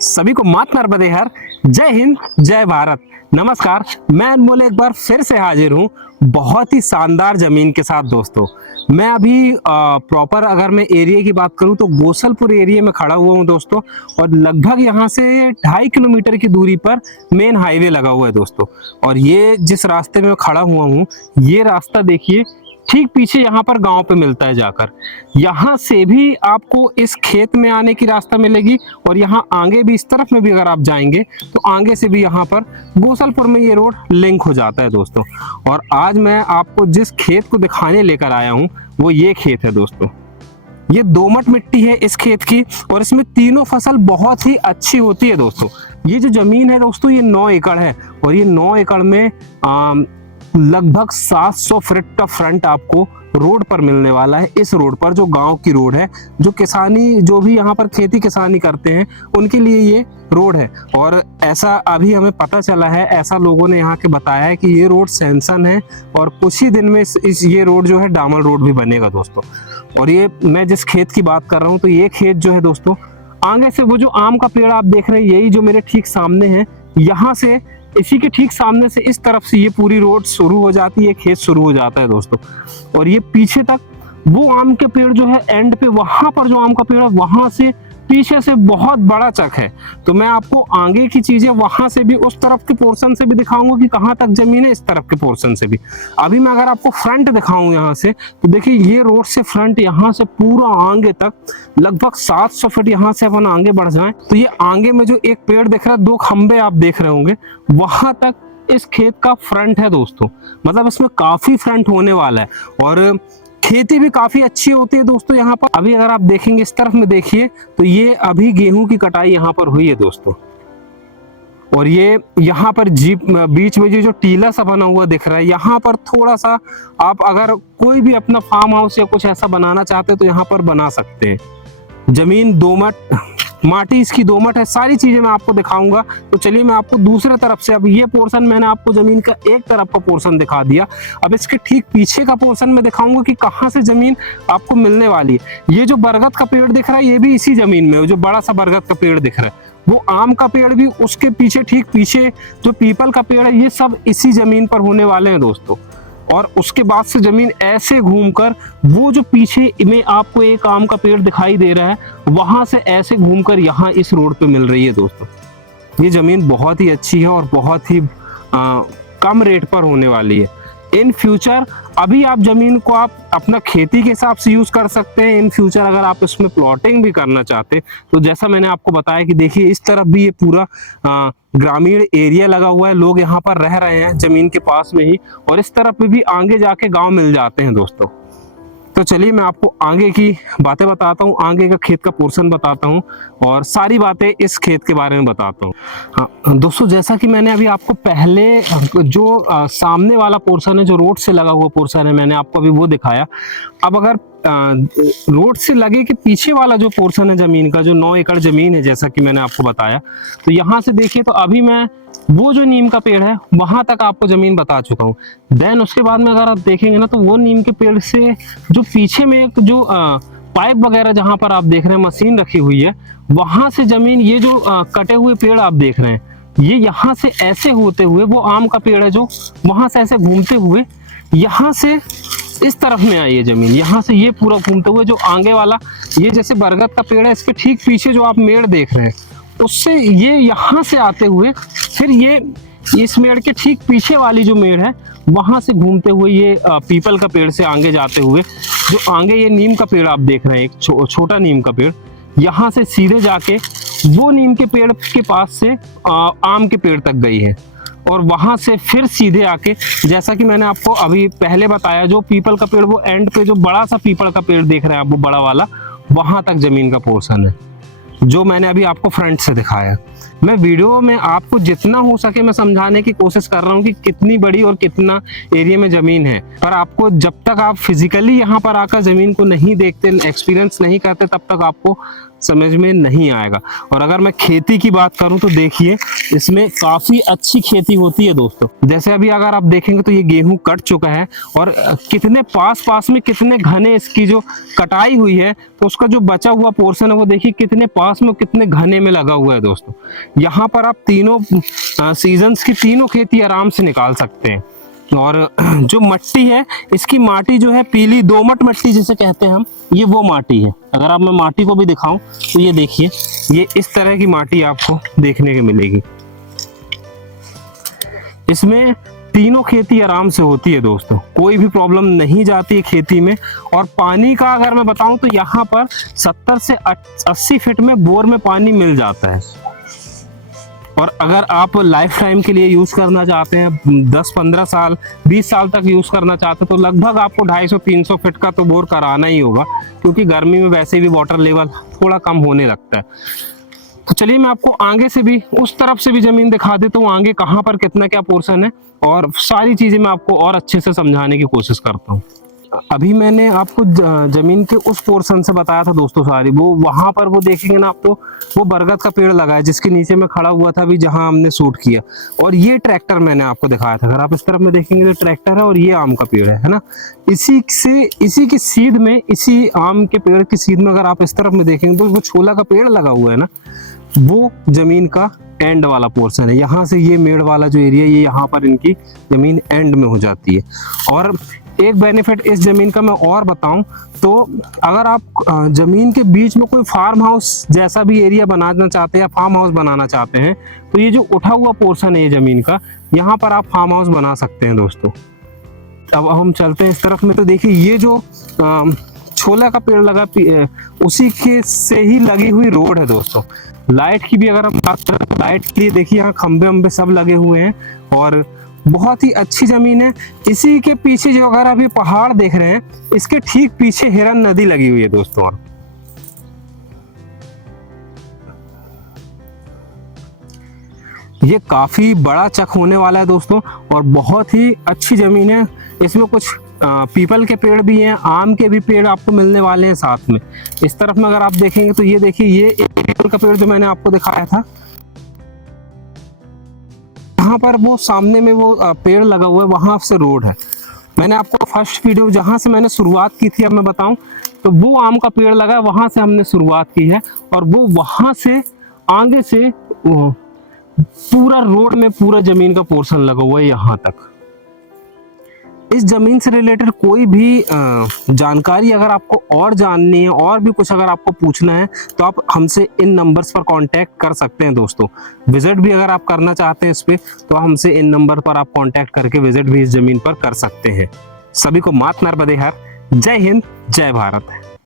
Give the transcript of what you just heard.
सभी को मात नर्मदे हर। जय हिंद, जय भारत। नमस्कार, मैं अनमोल एक बार फिर से हाजिर हूँ बहुत ही शानदार जमीन के साथ। दोस्तों, मैं अभी प्रॉपर अगर मैं एरिया की बात करूँ तो गोसलपुर एरिया में खड़ा हुआ हूँ दोस्तों। और लगभग यहाँ से 2.5 किलोमीटर की दूरी पर मेन हाईवे लगा हुआ है दोस्तों। और ये जिस रास्ते में मैं खड़ा हुआ हूँ, ये रास्ता देखिए, ठीक पीछे यहाँ पर गांव पे मिलता है जाकर। यहाँ से भी आपको इस खेत में आने की रास्ता मिलेगी और यहाँ आगे भी, इस तरफ में भी अगर आप जाएंगे तो आगे से भी यहाँ पर गोसलपुर में ये रोड लिंक हो जाता है दोस्तों। और आज मैं आपको जिस खेत को दिखाने लेकर आया हूँ वो ये खेत है दोस्तों। ये दोमट मिट्टी है इस खेत की और इसमें तीनों फसल बहुत ही अच्छी होती है दोस्तों। ये जो जमीन है दोस्तों, ये 9 एकड़ है और ये 9 एकड़ में लगभग 700 फीट का फ्रंट आपको रोड पर मिलने वाला है। इस रोड पर, जो गांव की रोड है, जो किसानी, जो भी यहाँ पर खेती किसानी करते हैं उनके लिए ये रोड है। और ऐसा अभी हमें पता चला है, ऐसा लोगों ने यहाँ के बताया है कि ये रोड सैंक्शन है और कुछ ही दिन में ये रोड जो है डामर रोड भी बनेगा दोस्तों। और ये मैं जिस खेत की बात कर रहा हूँ, तो ये खेत जो है दोस्तों, आगे से वो जो आम का पेड़ आप देख रहे हैं, यही जो मेरे ठीक सामने है, यहाँ से, इसी के ठीक सामने से इस तरफ से ये पूरी रोड शुरू हो जाती है, खेत शुरू हो जाता है दोस्तों। और ये पीछे तक वो आम के पेड़ जो है एंड पे, वहां पर जो आम का पेड़ है, वहां से पीछे से बहुत बड़ा चक है। तो मैं आपको आगे की चीजें वहां से भी, उस तरफ के पोर्शन से भी दिखाऊंगा कि कहां तक जमीन है, इस तरफ के पोर्शन से भी। अभी मैं अगर आपको फ्रंट दिखाऊं यहाँ से, तो देखिए ये रोड से फ्रंट यहाँ से पूरा आगे तक लगभग 700 फीट। यहाँ से अपन आगे बढ़ जाएं तो ये आगे में जो एक पेड़ दिख रहा है, 2 खंबे आप देख रहे होंगे, वहां तक इस खेत का फ्रंट है दोस्तों। मतलब इसमें काफी फ्रंट होने वाला है और खेती भी काफी अच्छी होती है दोस्तों यहाँ पर। अभी अगर आप देखेंगे इस तरफ में, देखिए तो ये अभी गेहूं की कटाई यहाँ पर हुई है दोस्तों। और ये यहाँ पर बीच में जो टीला सा बना हुआ दिख रहा है, यहाँ पर थोड़ा सा आप अगर कोई भी अपना फार्म हाउस या कुछ ऐसा बनाना चाहते हैं तो यहाँ पर बना सकते हैं। जमीन दोमट, माटी इसकी दोमट है, सारी चीजें मैं आपको दिखाऊंगा। तो चलिए मैं आपको दूसरे तरफ से, अब ये पोर्शन मैंने आपको जमीन का एक तरफ का पोर्शन दिखा दिया, अब इसके ठीक पीछे का पोर्शन में दिखाऊंगा कि कहाँ से जमीन आपको मिलने वाली है। ये जो बरगद का पेड़ दिख रहा है, ये भी इसी जमीन में, जो बड़ा सा बरगद का पेड़ दिख रहा है, वो आम का पेड़ भी उसके पीछे, ठीक पीछे जो पीपल का पेड़ है, ये सब इसी जमीन पर होने वाले हैं दोस्तों। और उसके बाद से जमीन ऐसे घूमकर, वो जो पीछे में आपको एक आम का पेड़ दिखाई दे रहा है, वहां से ऐसे घूमकर यहाँ इस रोड पे मिल रही है दोस्तों। ये जमीन बहुत ही अच्छी है और बहुत ही कम रेट पर होने वाली है। इन फ्यूचर अभी आप जमीन को आप अपना खेती के हिसाब से यूज कर सकते हैं। इन फ्यूचर अगर आप इसमें प्लॉटिंग भी करना चाहते हैं तो जैसा मैंने आपको बताया कि देखिए इस तरफ भी ये पूरा ग्रामीण एरिया लगा हुआ है, लोग यहाँ पर रह रहे हैं जमीन के पास में ही, और इस तरफ भी आगे जाके गांव मिल जाते हैं दोस्तों। तो चलिए मैं आपको आगे की बातें बताता हूँ, आगे का खेत का पोर्शन बताता हूँ और सारी बातें इस खेत के बारे में बताता हूँ। हाँ दोस्तों, जैसा कि मैंने अभी आपको पहले जो सामने वाला पोर्शन है, जो रोड से लगा हुआ पोर्शन है, मैंने आपको अभी वो दिखाया। अब अगर रोड से लगे कि पीछे वाला जो पोर्शन है जमीन का, जो 9 एकड़ जमीन है, जैसा कि मैंने आपको बताया, तो यहाँ से देखिए तो अभी मैं वो जो नीम का पेड़ है वहां तक आपको जमीन बता चुका हूँ। देन उसके बाद में अगर आप देखेंगे ना, तो वो नीम के पेड़ से जो पीछे में एक जो पाइप वगैरह जहां पर आप देख रहे हैं मशीन रखी हुई है, वहां से जमीन, ये जो कटे हुए पेड़ आप देख रहे हैं, ये यहाँ से ऐसे होते हुए, वो आम का पेड़ है जो वहां से ऐसे घूमते हुए यहाँ से इस तरफ में आई है जमीन। यहाँ से ये पूरा घूमते हुए जो आगे वाला, ये जैसे बरगद का पेड़ है, इसके ठीक पीछे जो आप मेड़ देख रहे हैं, उससे ये यहाँ से आते हुए फिर ये इस मेड़ के ठीक पीछे वाली जो मेड़ है, वहां से घूमते हुए ये पीपल का पेड़ से आगे जाते हुए, जो आगे ये नीम का पेड़ आप देख रहे हैं, एक छोटा नीम का पेड़, यहाँ से सीधे जाके वो नीम के पेड़ के पास से आम के पेड़ तक गई है। और वहां से फिर सीधे आके, जैसा कि मैंने आपको अभी पहले बताया, जो पीपल का पेड़, वो एंड पे जो बड़ा सा पीपल का पेड़ देख रहे हैं आप, वो बड़ा वाला, वहां तक जमीन का पोर्शन है जो मैंने अभी आपको फ्रंट से दिखाया। मैं वीडियो में आपको जितना हो सके मैं समझाने की कोशिश कर रहा हूँ कि कितनी बड़ी और कितना एरिया में जमीन है, पर आपको जब तक आप फिजिकली यहाँ पर आकर जमीन को नहीं देखते, एक्सपीरियंस नहीं करते, तब तक आपको समझ में नहीं आएगा। और अगर मैं खेती की बात करूं तो देखिए इसमें काफी अच्छी खेती होती है दोस्तों। जैसे अभी अगर आप देखेंगे तो ये गेहूं कट चुका है और कितने पास पास में कितने घने इसकी जो कटाई हुई है, तो उसका जो बचा हुआ पोर्शन है वो देखिए कितने पास में कितने घने में लगा हुआ है दोस्तों। यहाँ पर आप तीनों सीजन्स की तीनों खेती आराम से निकाल सकते हैं। और जो मट्टी है, इसकी माटी जो है पीली दोमट मिट्टी जिसे कहते हैं हम, ये वो माटी है। अगर आप मैं माटी को भी दिखाऊं तो ये देखिए, ये इस तरह की माटी आपको देखने को मिलेगी। इसमें तीनों खेती आराम से होती है दोस्तों, कोई भी प्रॉब्लम नहीं जाती है खेती में। और पानी का अगर मैं बताऊं तो यहाँ पर 70 से 80 फीट में बोर में पानी मिल जाता है। और अगर आप लाइफ टाइम के लिए यूज करना चाहते हैं, 10-15 साल 20 साल तक यूज करना चाहते हैं, तो लगभग आपको 250-300 फीट का तो बोर कराना ही होगा, क्योंकि गर्मी में वैसे भी वाटर लेवल थोड़ा कम होने लगता है। तो चलिए मैं आपको आगे से भी उस तरफ से भी जमीन दिखा देता हूँ, आगे कहाँ पर कितना क्या पोर्शन है, और सारी चीजें मैं आपको और अच्छे से समझाने की कोशिश करता हूँ। अभी मैंने आपको जमीन के उस पोर्शन से बताया था दोस्तों सारी, वो वहां पर वो देखेंगे ना आप, तो वो बरगद का पेड़ लगा है जिसके नीचे में खड़ा हुआ था अभी, जहां हमने शूट किया। और ये ट्रैक्टर मैंने आपको दिखाया था, अगर आप इस तरफ में देखेंगे तो ट्रैक्टर है और ये आम का पेड़ है ना। इसी की सीध में, इसी आम के पेड़ की सीध में अगर आप इस तरफ में देखेंगे तो वो छोला का पेड़ लगा हुआ है ना, वो जमीन का एंड वाला पोर्शन है। यहाँ से ये मेड़ वाला जो एरिया, ये यहाँ पर इनकी जमीन एंड में हो जाती है। और एक बेनिफिट इस जमीन का मैं और बताऊं तो, अगर आप जमीन के बीच में कोई फार्म हाउस जैसा भी एरिया बनाना चाहते हैं या फार्म हाउस बनाना चाहते हैं, तो ये जो उठा हुआ पोर्शन है ये जमीन का, यहाँ पर आप फार्म हाउस बना सकते हैं दोस्तों। अब हम चलते हैं इस तरफ में, तो देखिए ये जो छोला का पेड़ लगा, उसी के से ही लगी हुई रोड है दोस्तों। लाइट की भी अगर हम बात करें तो लाइट के लिए देखिए यहाँ खंबे वंबे सब लगे हुए हैं, और बहुत ही अच्छी जमीन है। इसी के पीछे जो अगर आप ये पहाड़ देख रहे हैं, इसके ठीक पीछे हिरन नदी लगी हुई है दोस्तों। ये काफी बड़ा चक होने वाला है दोस्तों, और बहुत ही अच्छी जमीन है। इसमें कुछ पीपल के पेड़ भी हैं, आम के भी पेड़ आपको मिलने वाले हैं साथ में। इस तरफ में अगर आप देखेंगे तो ये देखिए, ये एक पीपल का पेड़ जो मैंने आपको दिखाया था, यहाँ पर वो सामने में वो पेड़ लगा हुआ है, वहां से रोड है। मैंने आपको फर्स्ट वीडियो जहां से मैंने शुरुआत की थी, अब मैं बताऊं तो वो आम का पेड़ लगा है, वहां से हमने शुरुआत की है, और वो वहां से आगे से पूरा रोड में पूरा जमीन का पोर्शन लगा हुआ है यहाँ तक। इस जमीन से रिलेटेड कोई भी जानकारी अगर आपको और जाननी है, और भी कुछ अगर आपको पूछना है, तो आप हमसे इन नंबर्स पर कांटेक्ट कर सकते हैं दोस्तों। विजिट भी अगर आप करना चाहते हैं इस पे, तो हमसे इन नंबर पर आप कांटेक्ट करके विजिट भी इस जमीन पर कर सकते हैं। सभी को मात नर्मदे हर, जय हिंद, जय भारत।